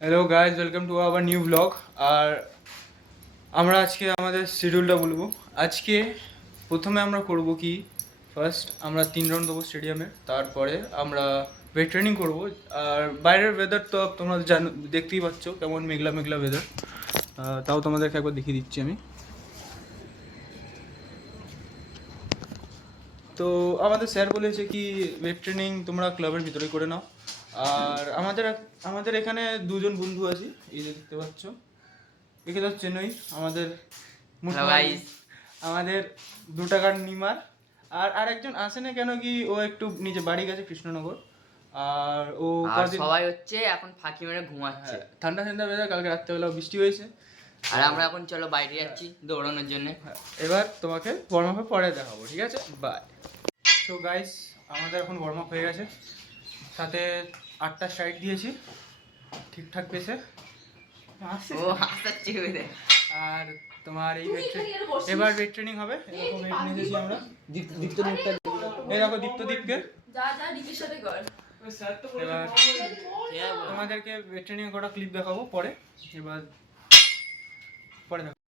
Hello guys, welcome to our new blog. আর আমরা আজকে আমাদের শিডিউলটা বলবো। আজকে প্রথমে আমরা করব কি, ফার্স্ট আমরা 3 রাউন্ড দেবো স্টেডিয়ামে, তারপরে আমরা ওয়েট ট্রেনিং করবো। আর বাইরের ওয়েদার তো তোমরা জানো, দেখতেই পাচ্ছ কেমন মেঘলা মেঘলা ওয়েদার। তাও তোমাদেরকে একবার দেখিয়ে দিচ্ছি আমি। তো আমাদের স্যার বলেছে কি ওয়েট ট্রেনিং তোমরা ক্লাবের ভিতরে করে নাও। আর আমাদের এখানে দুজন বন্ধু আছি, এই যে দেখতে পাচ্ছ, একে তো চেনই, আমাদের আমাদের 2 টাকার নিমার। আর আরেকজন আসে না কেন কি, ও একটু নিচে বাড়ি গেছে কৃষ্ণনগর। আর ও সবাই হচ্ছে এখন ফাঁকি মেরে ঘুমাচ্ছে। ঠান্ডা ঠান্ডা ওয়েদার, কালকে রাত্রেবেলা বৃষ্টি হয়েছে। আর আমরা এখন চলো বাইরে যাচ্ছি দৌড়ানোর জন্য। এবার তোমাকে ওয়ার্ম আপে পরে দেখাবো, ঠিক আছে? বাই। সো গাইস, আমাদের এখন ওয়ার্ম আপ হয়ে গেছে, সাথে 8টা সাইড দিয়েছি ঠিকঠাক পেসে। আর তোমার এই এবার ওয়েট ট্রেনিং হবে। এরকম ওয়েট নিয়েছি আমরা। এই দেখো দীপ্তদীপকে, এবার তোমাদেরকে ওয়েট ট্রেনিং করা ক্লিপ দেখাবো পরে। এবার পরে দেখো।